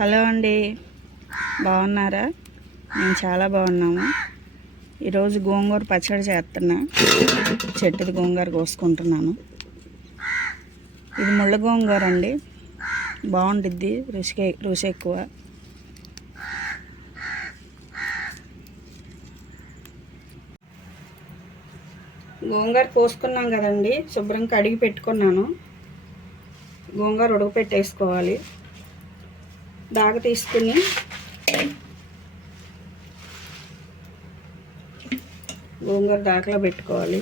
Hello అండి, బాగున్నారా? మేము చాలా బాగున్నాము. ఈరోజు గోంగూర పచ్చడి చేస్తున్నా. చెట్టుది గోంగూర కోసుకుంటున్నాను. ఇది ముళ్ళ గోంగూర అండి, బాగుంటుంది. రుచి ఎక్కువ. గోంగూర కోసుకున్నాం కదండి, శుభ్రం కడిగి పెట్టుకున్నాను. గోంగూర ఉడకపెట్టేసుకోవాలి. దాగ తీసుకుని గోంగూర దాకలో పెట్టుకోవాలి.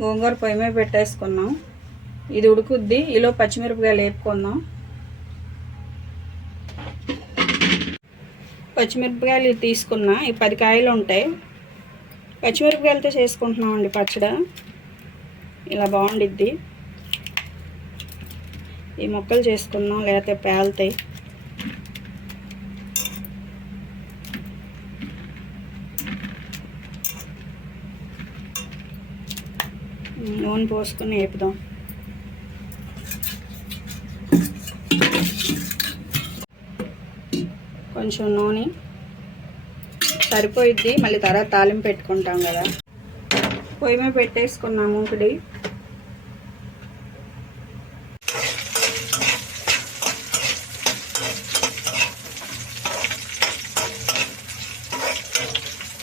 గోంగూర పొయ్యి మీద పెట్టేసుకున్నాం. ఇది ఉడుకుద్ది. ఈలో పచ్చిమిరపకాయలు వేపుకుందాం. పచ్చిమిరపకాయలు తీసుకున్నా. ఈ 10 కాయలు ఉంటాయి. పచ్చిమిరపకాయలతో చేసుకుంటున్నామండి పచ్చడి. ఇలా బాగుండిద్ది. ఈ ముక్కలు చేసుకున్నాం, లేకపోతే పేలుతాయి. నూనె పోసుకొని వేపుదాం. కొంచెం నూనె సరిపోయిద్ది, మళ్ళీ తర్వాత తాలింపు పెట్టుకుంటాం కదా. పొయ్యి మీద పెట్టేసుకున్నాము. మూకుడి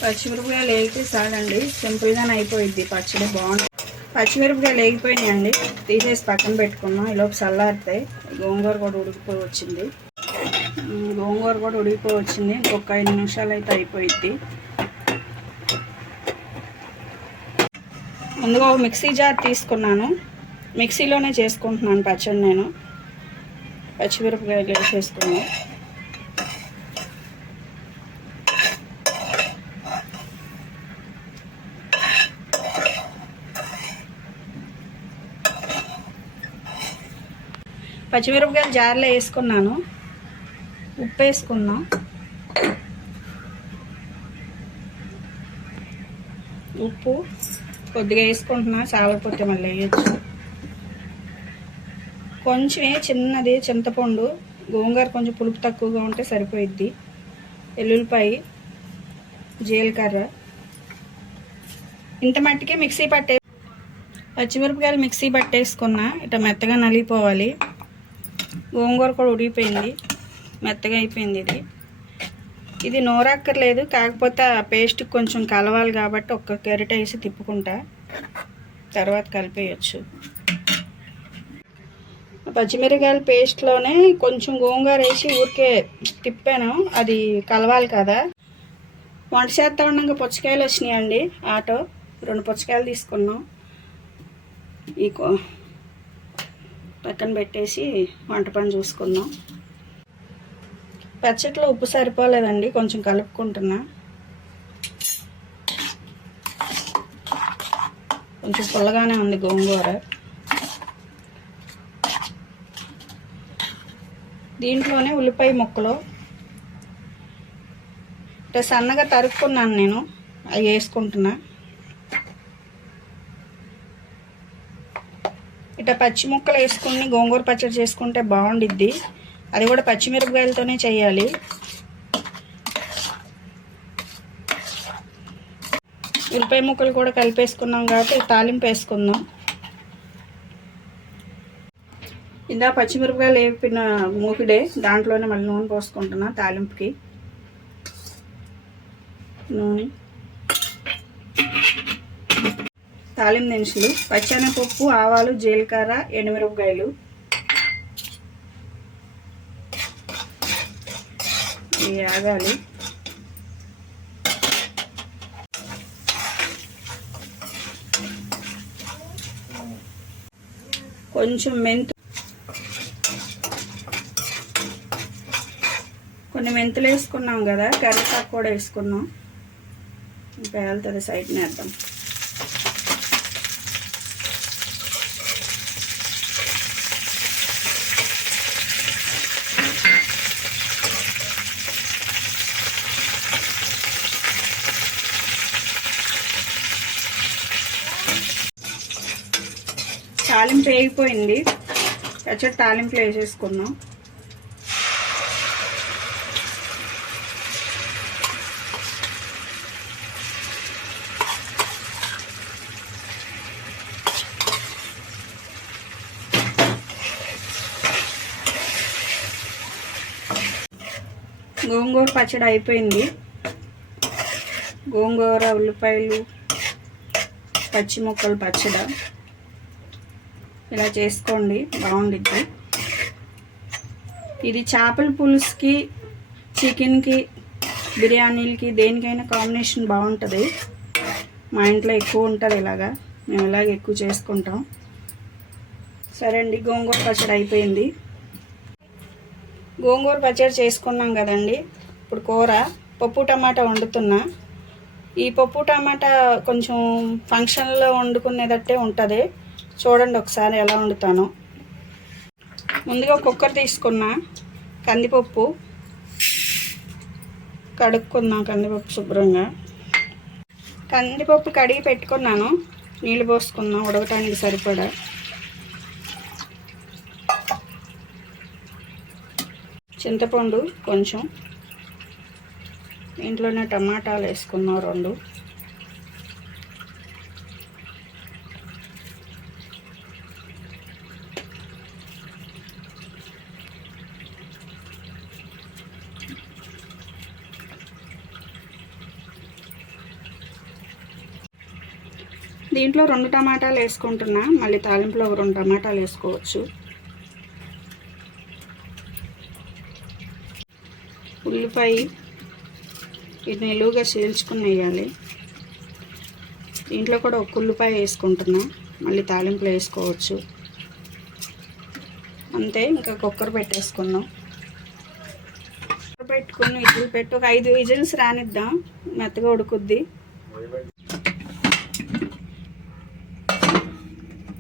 పచ్చిమిరపకాయలు వేగితే చాలండి, సింపుల్గానే అయిపోయిద్ది పచ్చడి. బాగుంటుంది. పచ్చిమిరపకాయలు వేగిపోయినాయండి, తీసేసి పక్కన పెట్టుకున్నాం. ఈలోపు చల్లారుతాయి. గోంగూర కూడా ఉడికిపోయి వచ్చింది. ఇంకొక 5 నిమిషాలు అయితే అయిపోయిద్ది. ముందుగా ఒక మిక్సీ జార్ తీసుకున్నాను. మిక్సీలోనే చేసుకుంటున్నాను పచ్చడి. నేను పచ్చిమిరపకాయలు వేసేసుకున్నాను. పచ్చిమిరపకాయలు జార్లో వేసుకున్నాను. ఉప్పు వేసుకున్నాం. ఉప్పు కొద్దిగా వేసుకుంటున్నా, చాలకపోతే మళ్ళీ వేయచ్చు. కొంచెమే చిన్నది చింతపండు. గోంగూర కొంచెం పులుపు తక్కువగా ఉంటే సరిపోయిద్ది. ఎల్లుల్లిపాయ, జీలకర్ర, ఇంత మట్టికే మిక్సీ పచ్చిమిరపకాయలు మిక్సీ పట్టేసుకున్నా. ఇట్లా మెత్తగా నలిగిపోవాలి. గోంగూర కూడా ఉడికిపోయింది, మెత్తగా అయిపోయింది. ఇది నూరక్కర్లేదు, కాకపోతే ఆ పేస్ట్ కొంచెం కలవాలి కాబట్టి ఒక్క గరిటె వేసి తిప్పుకుంటా, తర్వాత కలిపేయచ్చు. పచ్చిమిరపకాయల పేస్ట్లోనే కొంచెం గోంగూర వేసి ఊరికే తిప్పాను, అది కలవాలి కదా. వంట చేస్తా ఉండగా పుచ్చకాయలు వచ్చినాయండి. 2 పుచ్చకాయలు తీసుకున్నాం. ఈ పక్కన పెట్టేసి వంట పని చూసుకుందాం. పచ్చట్లో ఉప్పు సరిపోలేదండి, కొంచెం కలుపుకుంటున్నా. కొంచెం పుల్లగానే ఉంది గోంగూర. దీంట్లోనే ఉల్లిపాయ ముక్కలు ఇట్లా సన్నగా తరుక్కున్నాను నేను, అవి వేసుకుంటున్నా. ఇట్లా పచ్చి ముక్కలు వేసుకుని గోంగూర పచ్చడి చేసుకుంటే బాగుండిద్ది. అది కూడా పచ్చిమిరపకాయలతోనే చేయాలి. ఉల్లిపాయ ముక్కలు కూడా కలిపేసుకున్నాం కాబట్టి తాలింపు వేసుకుందాం. ఇందా పచ్చిమిరపకాయలు వేపిన మూకిడే, దాంట్లోనే మళ్ళీ నూనె పోసుకుంటున్నా. తాలింపుకి నూనె, తాలింపు దినుసులు, పచ్చెనగపప్పు, ఆవాలు, జీలకర్ర, ఎండుమిరపకాయలు. ఇవి ఆగాలి. కొంచెం కొన్ని మెంతులు వేసుకున్నాం కదా, కరివేపాకు కూడా వేసుకున్నాం. పేలుతుంది, సైడ్ని వేద్దాం. తాలింపు వేగిపోయింది. పచ్చడి తాలింపులో వేసేసుకుందాం. గోంగూర పచ్చడి అయిపోయింది. గోంగూర, ఉల్లిపాయలు, పచ్చి ముక్కలు పచ్చడి ఇలా చేసుకోండి, బాగుండిద్ది. ఇది చేపల పులుసుకి, చికెన్కి, బిర్యానీలకి దేనికైనా కాంబినేషన్ బాగుంటుంది. మా ఇంట్లో ఎక్కువ ఉంటుంది ఇలాగా, మేము ఇలాగ ఎక్కువ చేసుకుంటాం. సరే అండి, గోంగూర పచ్చడి అయిపోయింది. గోంగూర పచ్చడి చేసుకున్నాం కదండి. ఇప్పుడు కూర పప్పు టమాటా వండుతున్నా. ఈ పప్పు టమాటా కొంచెం ఫంక్షన్లో వండుకునేటట్టే ఉంటుంది. చూడండి ఒకసారి ఎలా వండుతాను. ముందుగా కుక్కర్ తీసుకున్నా. కందిపప్పు కడుక్కున్నాం. కందిపప్పు శుభ్రంగా కందిపప్పు కడిగి పెట్టుకున్నాను. నీళ్ళు పోసుకున్నాం ఉడకటానికి సరిపడా. చింతపండు కొంచెం, ఇంట్లోనే టమాటాలు వేసుకున్నాం 2. దీంట్లో 2 టమాటాలు వేసుకుంటున్నా. మళ్ళీ తాలింపులో 2 టమాటాలు వేసుకోవచ్చు. ఉల్లిపాయ ఇది నిలువుగా చీల్చుకుని వేయాలి. దీంట్లో కూడా 1 ఉల్లిపాయ వేసుకుంటున్నా. మళ్ళీ తాలింపులో వేసుకోవచ్చు. అంతే, ఇంకా కుక్కర్ పెట్టేసుకుందాం. కుక్కర్ పెట్టుకుని విజిల్ పెట్టి ఒక 5 విజిల్స్ రానిద్దాం, మెత్తగా ఉడుకుద్ది.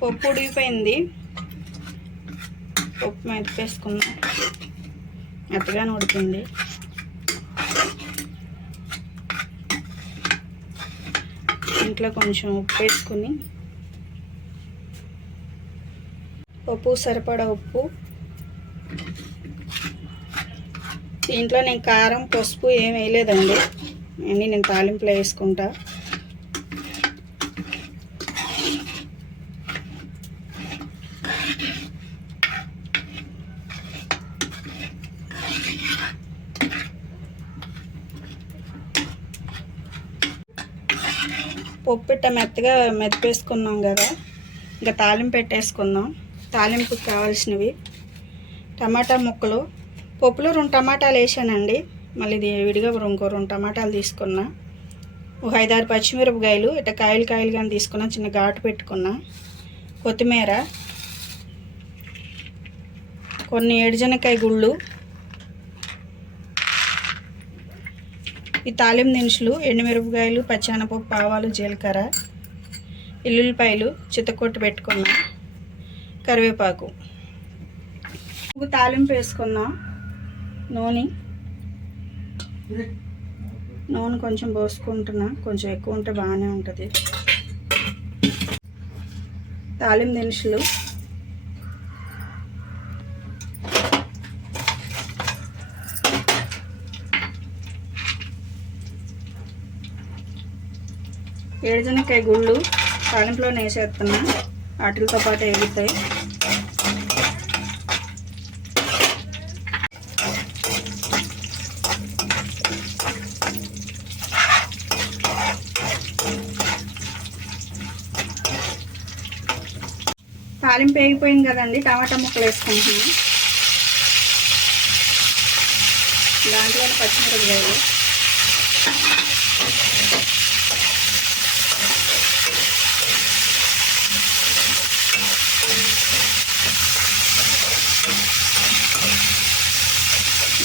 పప్పు ఉడికిపోయింది. పప్పు మెత్తేసుకుందాం. మెత్తగానే ఉడికింది. ఇంట్లో కొంచెం ఉప్పు వేసుకుని, పప్పు సరిపడా ఉప్పు. దీంట్లో నేను కారం, పసుపు ఏం వేయలేదండి. అన్నీ నేను తాలింపులో వేసుకుంటా. పప్పు ఇట్ట మెత్తగా మెదిపేసుకున్నాం కదా, ఇంకా తాలింపు పెట్టేసుకుందాం. తాలింపుకి కావాల్సినవి టమాటా ముక్కలు. పప్పులో 2 టమాటాలు వేసానండి. మళ్ళీ ఇది విడిగా ఇంకో 2 టమాటాలు తీసుకున్నా. ఒక 5-6 పచ్చిమిరపకాయలు ఇట్లా కాయలు కానీ తీసుకున్నా. చిన్న ఘాటు పెట్టుకున్నా. కొత్తిమీర, కొన్ని ఏడుజనకాయ గుళ్ళు, ఈ తాలింపు దినుసులు, ఎండుమిరపకాయలు, పచ్చెనపప్పు, ఆవాలు, జీలకర్ర, ఎల్లుల్లిపాయలు చితకొట్టు పెట్టుకున్నా, కరివేపాకు. తాలింపు వేసుకుందాం. నూనె కొంచెం పోసుకుంటున్నా. కొంచెం ఎక్కువ ఉంటే బాగానే ఉంటుంది. తాలింపు దినుసులు, ఏడుజనకాయ గుళ్ళు తాలింపులో వేసేస్తున్నా. వాటితో పాటు ఎగుతాయి. తాలింపు వేగిపోయింది కదండి. టమాటా ముక్కలు వేసుకుంటున్నాం. దాంట్లో పచ్చిమిరపకాయలు,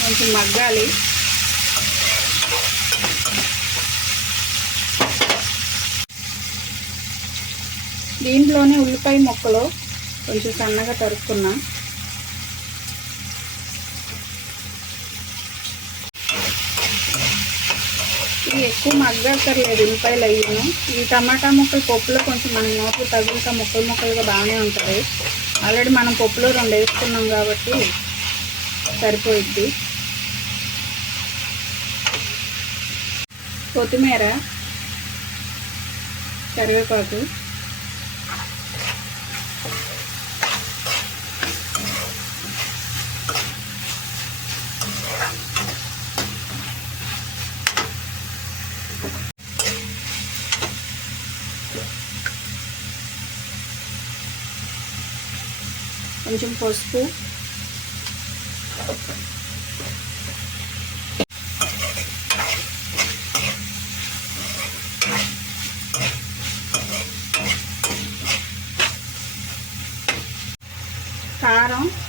కొంచెం మగ్గాలి. దీంట్లోనే ఉల్లిపాయ ముక్కలు కొంచెం సన్నగా తరుక్కున్నా. ఇది ఎక్కువ మగ్గక్కర్లేదు, ఉల్లిపాయలు అయ్యాను. ఈ టమాటా ముక్కలు పప్పులో కొంచెం మన నోట్లు తగులుతా ముక్కలు ముక్కలుగా బాగానే ఉంటుంది. ఆల్రెడీ మనం పప్పులో 2 వేసుకున్నాం కాబట్టి సరిపోయిద్ది. కొత్తిమీర, కరివేపాకు, కొంచెం పసుపు,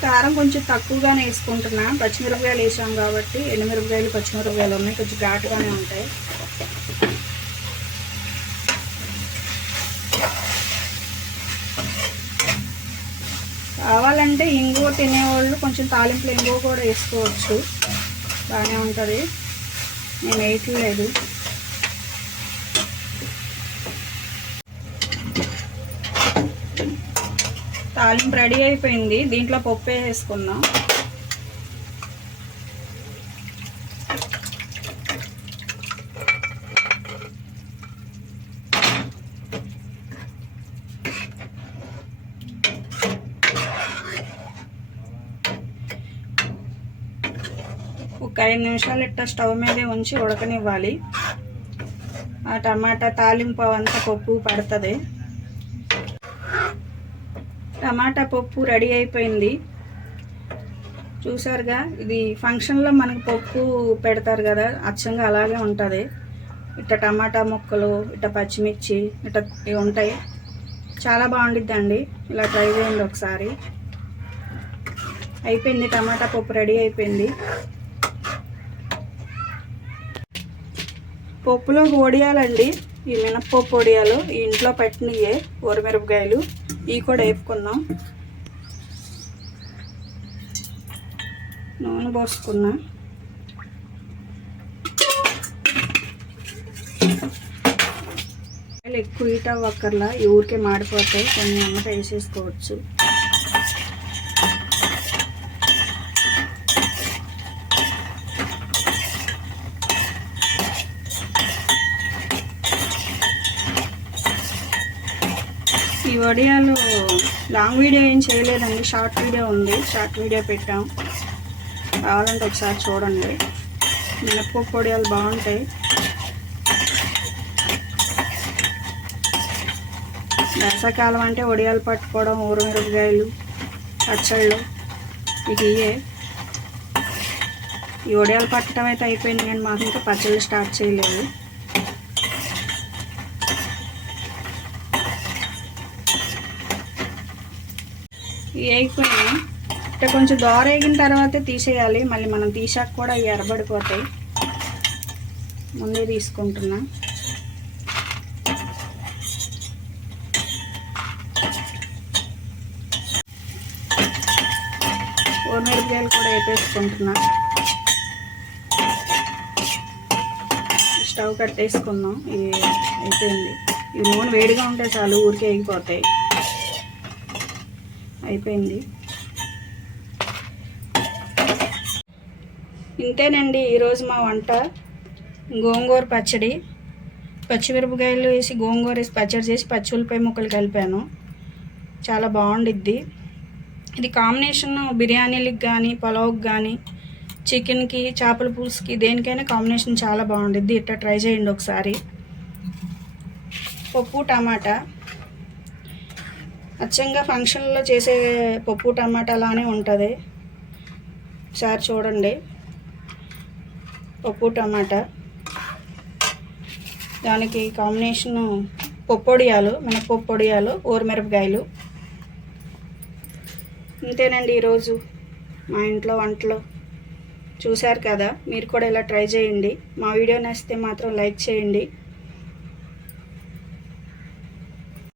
కారం కొంచెం తక్కువగానే వేసుకుంటున్నా. పచ్చిమిరపకాయలు వేసాం కాబట్టి, ఎండుమిరపకాయలు పచ్చిమిరపకాయలు ఉన్నాయి, కొంచెం ఘాటుగానే ఉంటాయి. కావాలంటే ఇంగువ తినేవాళ్ళు కొంచెం తాలింపులు ఇంగువ కూడా వేసుకోవచ్చు, బాగానే ఉంటుంది. నేను వేయట్లేదు. తాలింపు రెడీ అయిపోయింది. దీంట్లో పప్పు వేసుకుందాం. ఒక 5 నిమిషాలు ఇట్లా స్టవ్ మీదే ఉంచి ఉడకనివ్వాలి. ఆ టమాటా తాలింపు అంతా పప్పు పడుతుంది. టమాటా పప్పు రెడీ అయిపోయింది. చూసారుగా, ఇది ఫంక్షన్లో మనకు పప్పు పెడతారు కదా, అచ్చంగా అలాగే ఉంటుంది. ఇట్లా టమాటా ముక్కలు, ఇట్లా పచ్చిమిర్చి ఇట్లా ఉంటాయి. చాలా బాగుండిద్దండి. ఇలా ట్రై చేయండి ఒకసారి. అయిపోయింది, టమాటా పప్పు రెడీ అయిపోయింది. పప్పులో వడియాలండి, ఈ మినప్పప్పు వడియాలు ఇంట్లో పెట్టినయే, ఊరమిరపకాయలు ఇవి కూడా వేపుకుందాం. నూనె పోసుకున్నా. ఎక్కువ హీట్ అవ్వక్కర్లా, ఈ ఊరికే మాడిపోతాయి, కొన్ని అమ్మట వేసేసుకోవచ్చు. ఈ వడియాలు లాంగ్ వీడియో ఏం చేయలేదండి, షార్ట్ వీడియో ఉంది. షార్ట్ వీడియో పెట్టాం, కావాలంటే ఒకసారి చూడండి. మినప్పప్పు వడియాలు బాగుంటాయి. వేసవికాలం అంటే వడియాలు పట్టుకోవడం, ఊరమిరపకాయలు, పచ్చళ్ళు ఇవే. ఈ వడియాలు పట్టడం అయితే అయిపోయింది, నేను మాకు ఇంకా పచ్చళ్ళు స్టార్ట్ చేయలేదు. ఇవి అయిపోయినాయి. ఇట్లా కొంచెం దోర వేగిన తర్వాతే తీసేయాలి, మళ్ళీ మనం తీసాక కూడా ఇవి ఎర్రబడిపోతాయి. ముందే తీసుకుంటున్నా. ఊరమిరపకాయలు కూడా వేపేసుకుంటున్నా. స్టవ్ కట్టేసుకుందాం. ఇవి అయిపోయింది. ఇవి నూనె వేడిగా ఉంటే చాలు, ఊరికే వేగిపోతాయి. అయిపోయింది. ఇంతేనండి ఈరోజు మా వంట. గోంగూర పచ్చడి, పచ్చిమిరపకాయలు వేసి గోంగూర వేసి పచ్చడి చేసి పచ్చి ఉల్లిపాయ ముక్కలు కలిపాను. చాలా బాగుండిద్ది. ఇది కాంబినేషన్ బిర్యానీలకి కానీ, పులావ్కి కానీ, చికెన్కి, చేపల పులుసుకి, దేనికైనా కాంబినేషన్ చాలా బాగుండిద్ది. ఇట్లా ట్రై చేయండి ఒకసారి. పప్పు టమాటా అచ్చంగా ఫంక్షన్లో చేసే పప్పు టమాటా లానే ఉంటుంది. ఒకసారి చూడండి. పప్పు టమాటా, దానికి కాంబినేషను పప్పు వడియాలు, మినప్పప్పు వడియాలు, ఊరమిరపకాయలు. ఇంతేనండి ఈరోజు మా ఇంట్లో వంటలు. చూశారు కదా, మీరు కూడా ఇలా ట్రై చేయండి. మా వీడియో నచ్చితే మాత్రం లైక్ చేయండి.